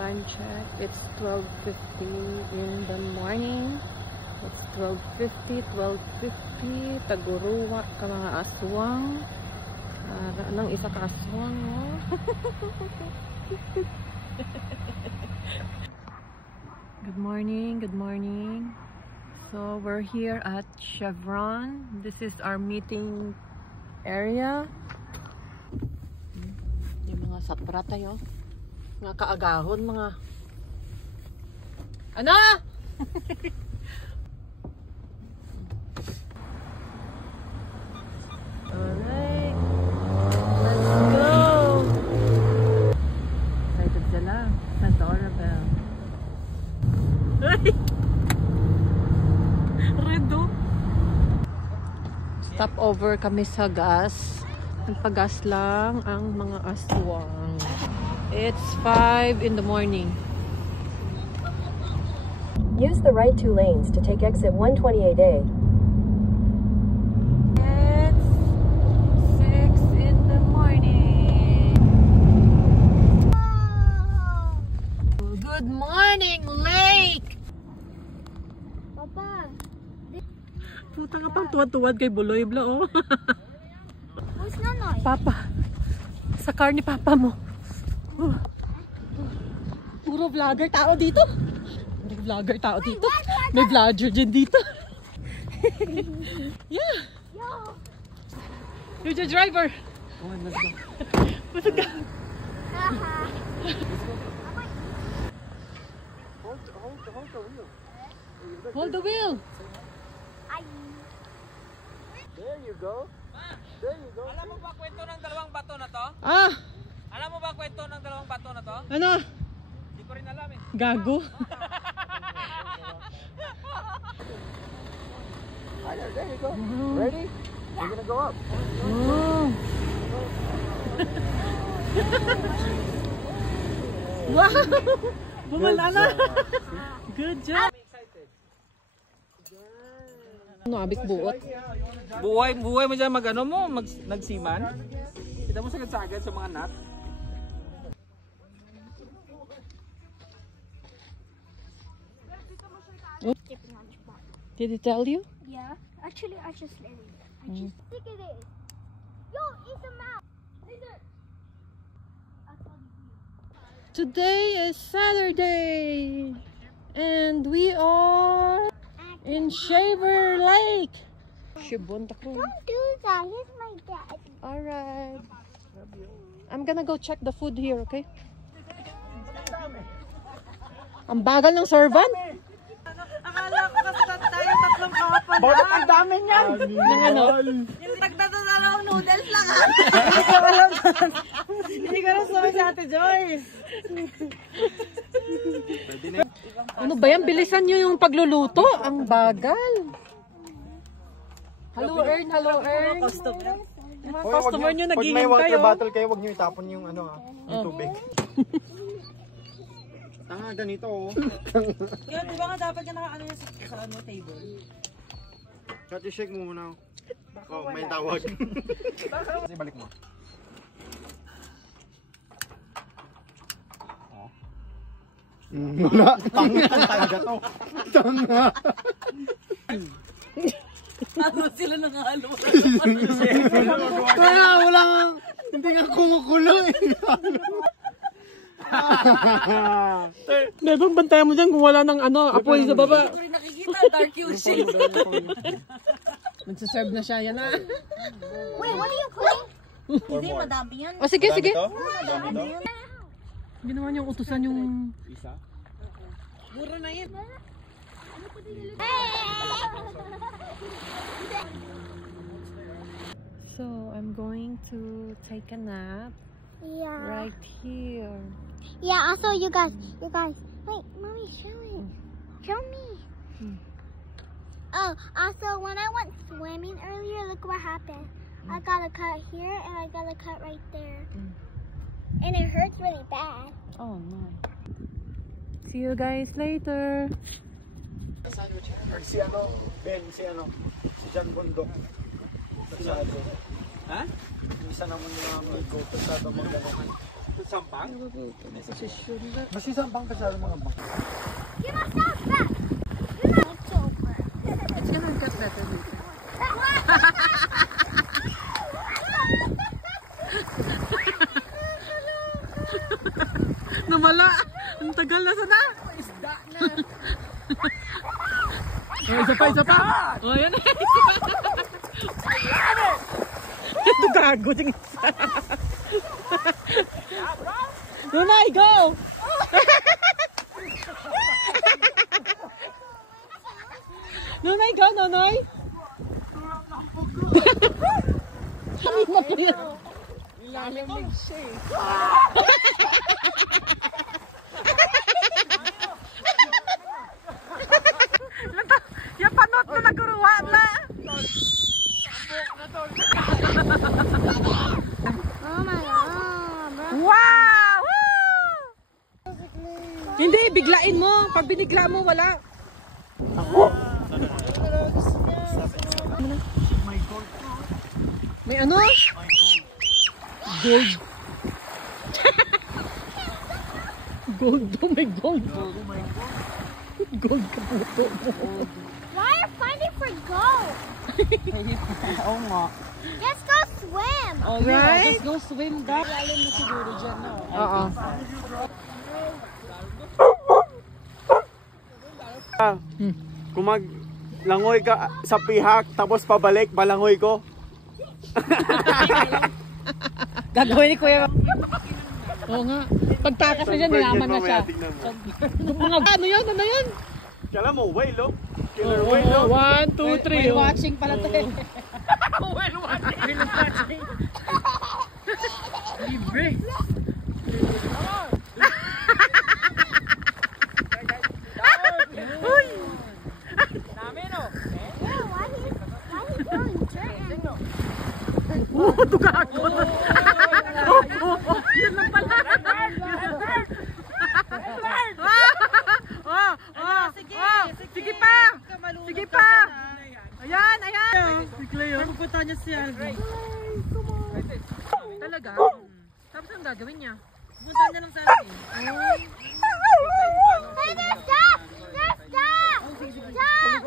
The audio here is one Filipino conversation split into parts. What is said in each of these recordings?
time check. It's 12:50 in the morning. It's 12:50. Taguruwa ka mga aswang. Nang isa ka aswang, oh. Good morning. So we're here at Chevron. This is our meeting area. Yung mga sapra tayo. Mga kaagahon, mga... Ano? Alright. Let's go! Excited sila. Sa doorbell. Ay! Redo. Stop over kami sa gas. Nagpagas lang ang mga aswang. It's 5 in the morning. Use the right 2 lanes to take exit 128A. It's 6 in the morning. Good morning, Lake! Papa! Puta nga pang tuwad-tuwad kay Buloy Bla, oh. Who's Nanoy? Papa. Sa car ni Papa mo. Puro vlogger tao dito. May vlogger dyan dito. Yeah. You're the driver. Oh, let's go. Let's go. Hold the wheel. There you go. Alam mo ba kwento ng dalawang bato na to? Ah. Alam mo ba kwento ng dalawang bato na to? Ano? Hindi ko rin alam eh. Gago. There you go. Ready? We're gonna go up. Oh. Wow. Bumalala. Good job. I'm excited. Ano, abik buot? Buhay mo dyan nagsiman. Kita mo sagad-sagad sa mga nut. Did he tell you? Yeah. Actually, I just let it. Look at it. Yo, it's a mouse. Lizard. Today is Saturday and we are in Shaver Lake. Don't do that. Here's my dad. Alright. I'm gonna go check the food here, okay? Ang bagal ng servant. Akala ko kasi tayo tatlong kapal. Bakit ang dami niyan? Ng ano? Yung tagtatalong noodles lang ha. Hindi ko alam sa Ate Joyce. Ano ba yan? Bilisan nyo yung pagluluto. Ang bagal. Hello, Ern. Customer. Yung mga customer nyo Pag may naghihintay, water oh. bottle kayo, huwag nyo itapon yung yung tubig. Tanga, ganito oh. Yun, di ba nga dapat ka nakaano yan sa table? Kati shake mo muna. Oh, may tawag. Kasi balik mo. Wala. Tanga talaga to. Tanga. Ano sila nangalo? Kaya wala nga. Hindi nga kumukulo eh. Nebang bantayan mo dyan kung wala ng apoy sa baba. Hindi ko rin nakikita. Dark Yushi. Magsaserve na siya. Yan na. Wait, what are you cooking? Hindi, madami yan. O sige. Madami yun. Ginawa niyang utusan yung... Isa? Mura na yan. So, I'm going to take a nap Yeah. right here. Yeah, also you guys. Wait, mommy, show it. Show me. Oh, also when I went swimming earlier, look what happened. I got a cut here and I got a cut right there. And it hurts really bad. Oh no. See you guys later. Si Ben, si Jan Bundok. Ha? Isa naman yung mga amigo, pasado magdalaman. Sampang? Masih sampang pa sa mga bang. Give myself back. Give my over. It's gonna get better later. Namala! Ang tagal na sana! Isda na! Oh, isa pa! Oh, yan eh! Ito gago yung isa! Nunay, go! Nunay, go, Nonoy! Kami na po yan! Nilalamig siya eh! Yung panot na nagkuruwa na! Oh my god, bro. Wow! Woo! Hindi, biglain mo. Pag binigla mo, wala. May ano? Gold. Gold do, may gold. Gold ka puto mo. Why are you fighting for gold? Oo nga. Let's go swim. Oh, Right? Let's go swim daw. Lalim na siguro dyan, no? Oo. Kung maglangoy ka sa pihak tapos pabalik, balangoy ko. Gagawin ni Kuya. Oo nga. Pagtakas na dyan, nilaman na siya. Mga ano yan? Ano yan? Kala mo, whale, oh. Killer whale, oh. 1, 2, 3. Whale watching pala to eh. Whale watching. Libre. Uy! Dami, no? Yeah, why he throwing dirt? Tugago. Yun lang pala. Sige pa. Sige pa. Ayan, ayan. Pupunta niya si Alvin. Talaga? Tapos ang gagawin niya? Pupunta niya lang sa Alvin. Hey, there's stop! There's stop! Stop!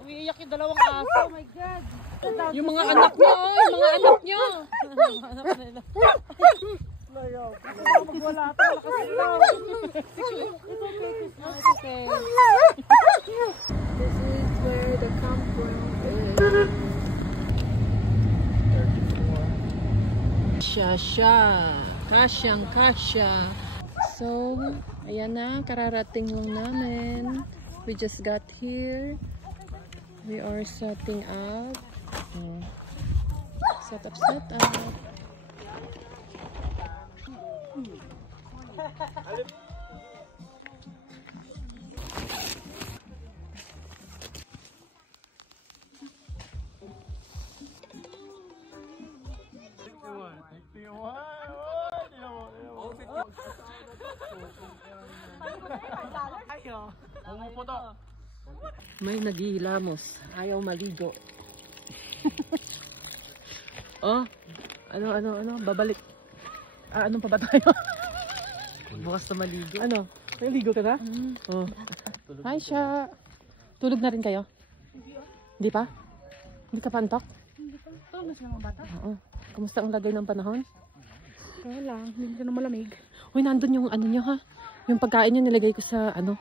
Umiiyak yung dalawang aso. Oh my God. Yung mga anak niyo, yung mga anak niyo. Magwala ito. Malakas okay. This is where the campground is. Kasya. Kasyang kasya. So, ayan na. Kararating lang namin. We just got here. We are setting up. Set up. May naghihilamos. Ayaw maligo. Oh, ano, babalik. Anong pa ba tayo? Bukas na maligo. Ano? Naligo ka na? Oh. Hi, Sha. Tulog na rin kayo? Hindi pa? Hindi ka pa antok? Tulog na sila mga bata. Oo. Kamusta ang lagay ng panahon? Kaya lang, hindi ka na malamig. Uy, nandun yung ano nyo ha? Yung pagkain nyo nilagay ko sa ano?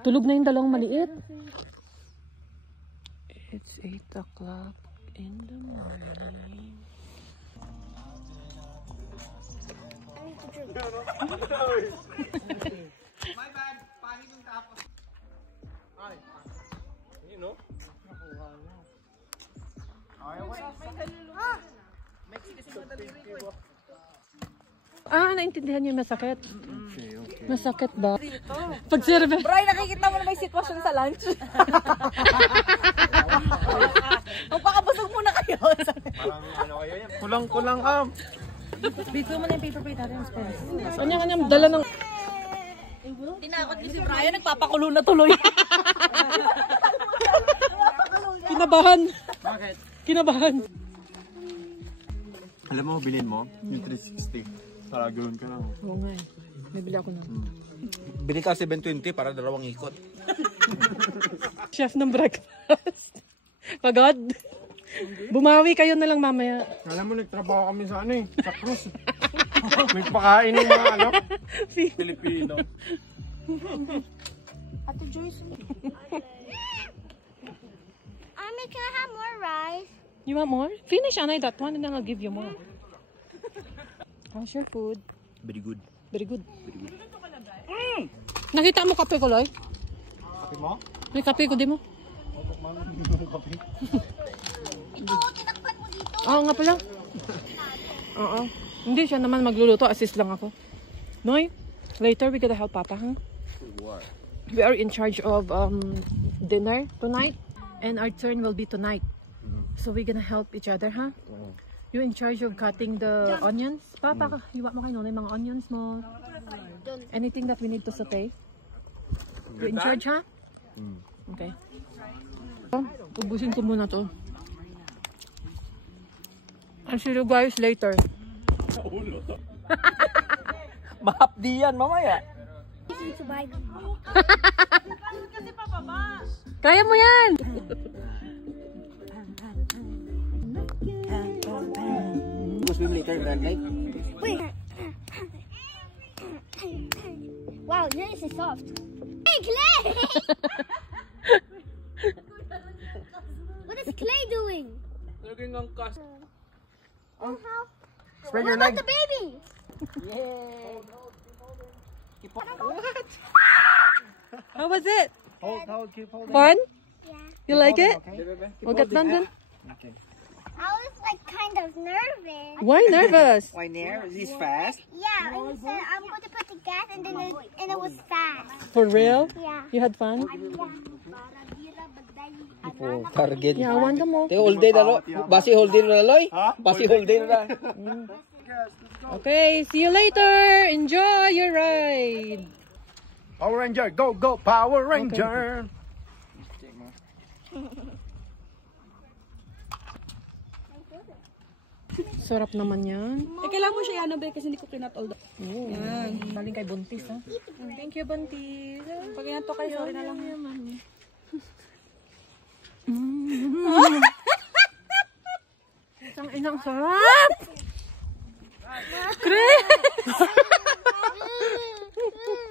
Tulog na yung dalawang maliit. It's 8 o'clock in the morning. My bad. Pangit yung tapos. Ay. You know? Naintindihan niyo yung masakit? Masakit ba? Pag serve. Bray, nakikita mo na may sitwasyon sa lunch. Magpakabusog muna kayo. Parang ano kayo yan? Kulang-kulang am. Dito mo na yung paper plate natin. Kanya-kanyang dala ng... Tinakot niyo si Brian, nagpapakulo na tuloy. Kinabahan. Bakit? Kinabahan. Alam mo, bilhin mo? Yung 360. Para gawin ka lang. Oo nga eh. Bibili ako na. Bili ka 720 para dalawang ikot. Chef ng breakfast. Pagod. Bumawi kayo na lang mamaya. Alam mo, nagtrabaho kami sa ano eh. Sa cruise. May pakain ng mga ano. Pilipino. Ate Joyce. Mommy, can I have more rice? You want more? Finish, Anay, that one and then I'll give you more. How's your food? Very good. Very good. Nakita mo kape ko, Loy? Kape mo? May kape ko, di mo? Ito, tinakpan mo dito. Oo nga pala. Oo. Hindi siya naman magluluto. Assist lang ako. Noy, later we gotta help Papa, huh? What? We are in charge of dinner tonight. And our turn will be tonight. So we're gonna help each other, huh? You in charge of cutting the onions? Papa, iwa mo kayo, mga onions mo. Anything that we need to saute? You in charge, huh? Okay. Ubusin ko muna to. I'll see you guys later. Mahapdi yan, mamaya. Kaya mo yan! Go swim later that night. Wait. Wow, this is soft. Hey, Clay! What is Clay doing? Looking on cast. Oh, how? Spread What your about leg. the baby? How was it? Hold, keep holding. Fun? Yeah. You like it? Okay. We'll get done then. Okay. I was like kind of nervous. Why nervous? Why there? Is this fast? Yeah, and it said I'm going to put the gas and then it was fast. For real? Yeah. You had fun? Oh, target. Yawan ka mo. Te hold day dalo. Basi hold day na loy. Basi hold day na. Okay, see you later. Enjoy your ride. Power Ranger, go, go, Power Ranger. Sarap naman yan. Eh, kailangan mo siya yan, Abe, kasi hindi ko kinat all the... Yan. Galing kay Buntis, ha? Thank you, Buntis. Pag inato kayo, sorry na lang. Isang inang sarap! Chris!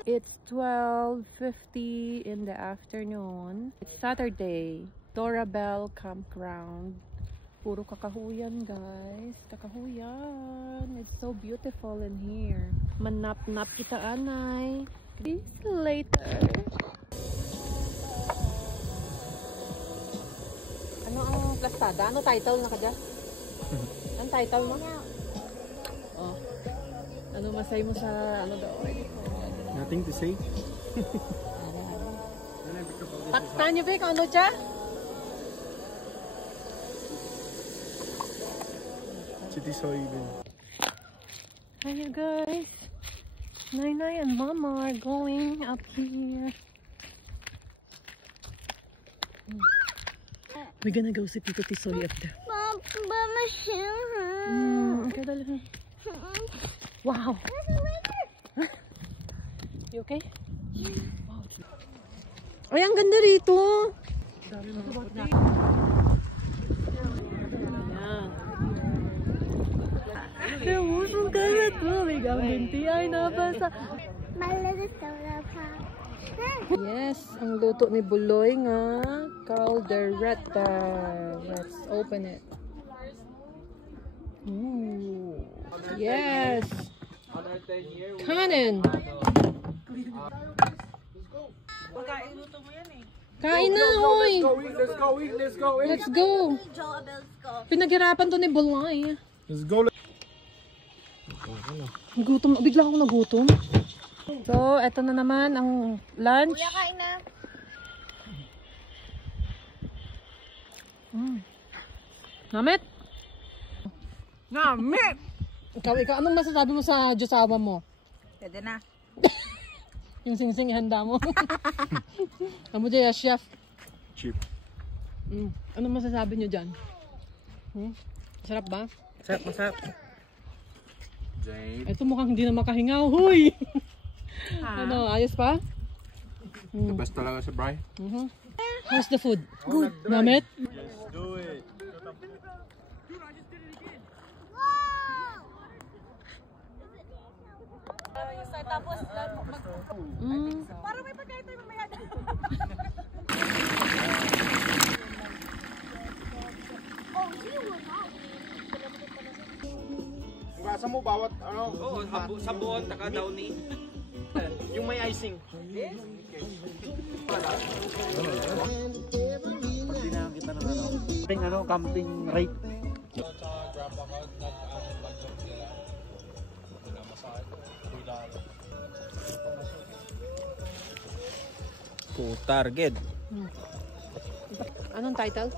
It's 12:50 in the afternoon. It's Saturday. Dorabel Campground. Puro kakahuyan, guys. Kakahuyan. It's so beautiful in here. Manap-nap kita, Anay. See you later. Ano ang plastada? Ano title na ka dyan? Ang title mo? Oh. Ano masay mo sa ano daw? Nothing to say. Taktan niyo, Vic. Ano dyan? City soybean. Hi, you guys. Nainay and Mama are going up here. We're gonna go see Tito Tisoy up there. Mama, Okay, dali. Wow. You okay? Wow. Ay, ang ganda rito. Ayan. Namusong ka na tubig. Ang binti ay nabasa. My little soda pop. Yes, ang luto ni Buloy nga. Caldereta. Let's open it. Ooh. Yes. Kanin. Pagkain luto mo yan eh. Kain na, hoy. Let's go, eat, let's go, eat. Let's go. Pinaghirapan to ni Buloy. Let's go. Gutom, bigla akong nagutom. So, eto na naman ang lunch. Kuya, kain na. Namit? Namit! Ikaw, anong masasabi mo sa Diyosawa mo? Pwede na. Yung sing-sing handa mo. Amo dyan, chef. Cheap. Ano masasabi nyo dyan? Sarap ba? Masarap, masarap. Ito mukhang hindi na makahingaw. Huy! Ano, ayos pa? The best talaga sa Bri. How's the food? Good. Namit? Do it. Tapos, Parang may pagkain tayo mamaya. Gasa mo bawat ano? Oo, sabon, taka downy. Yung may icing. Camping ano, camping rate. Target. Anong title?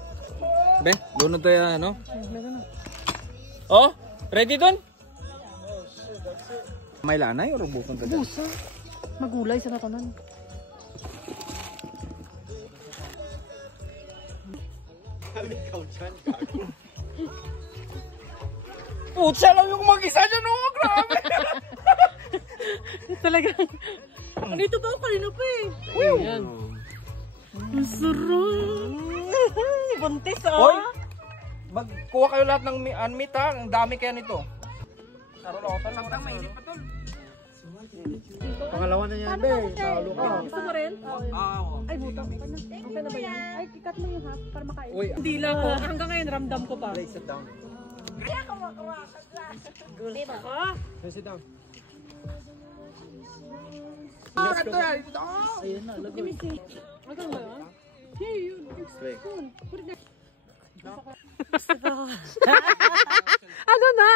Be, doon tayo ano? Meron na. Oh, ready doon? May lanay o rubukon ka dyan? Busa. Magulay sa natanan. Putsa lang yung mag-isa dyan, oh, grabe! Talagang. Dito ba ako kanina pa eh? Ayan. Ang sarap. Buntis oh. Hoy! Magkuha kayo lahat ng meat ha, ang dami kaya nito. Sarulotan lang. Ang mainit pa tol. Pangalawa na yan, be. Talo ka. Gusto mo rin? Ay, butang ka na. Okay na ba yan? Ay, ikat mo yung half para makain. Uy, Hindi lang ko. Hanggang ngayon ramdam ko pa. Sit down. Sit down. Ayun na, lagoy. Hanggang ngayon? Hey, yun. Spoon. Put it there. Ano na?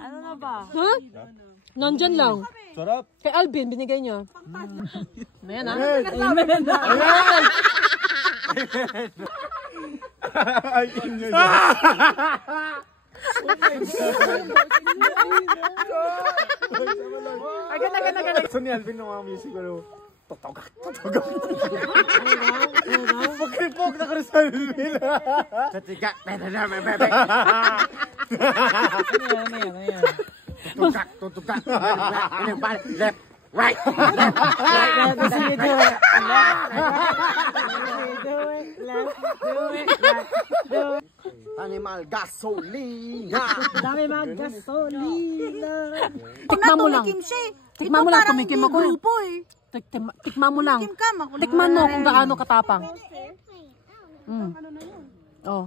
Ano na ba? Ha? Nandyan lang. Sarap. Kay Alvin, binigay niyo. Ayan ha? Agad. Gusto ni Alvin ng mga music ano. Totogak. Pagkripok na ka rin sa Alvin. Katiga. Bebek. Ano yan? Tutugak. Left. Right. Animal gasolina. Dami mag-gasolina. Tikman mo lang. Tikman mo lang, tumikim ako. Grupo eh. Tikman mo lang. Tikman mo kung gaano katapang. Oh.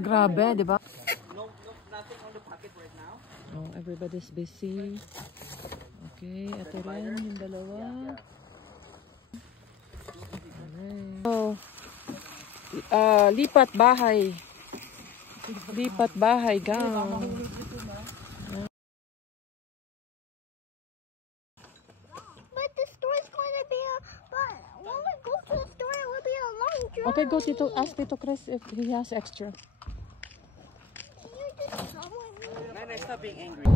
Grabe, di ba? Oh, everybody's busy. Okay, ito rin yung dalawa. Oh. Lipat bahay. Lipat bahay, gang. But the store's going to be but when we go to the store, it will be a long drive. Okay, go Tito. Ask Tito Chris if he has extra. Can you just come with me? Nanay, stop being angry.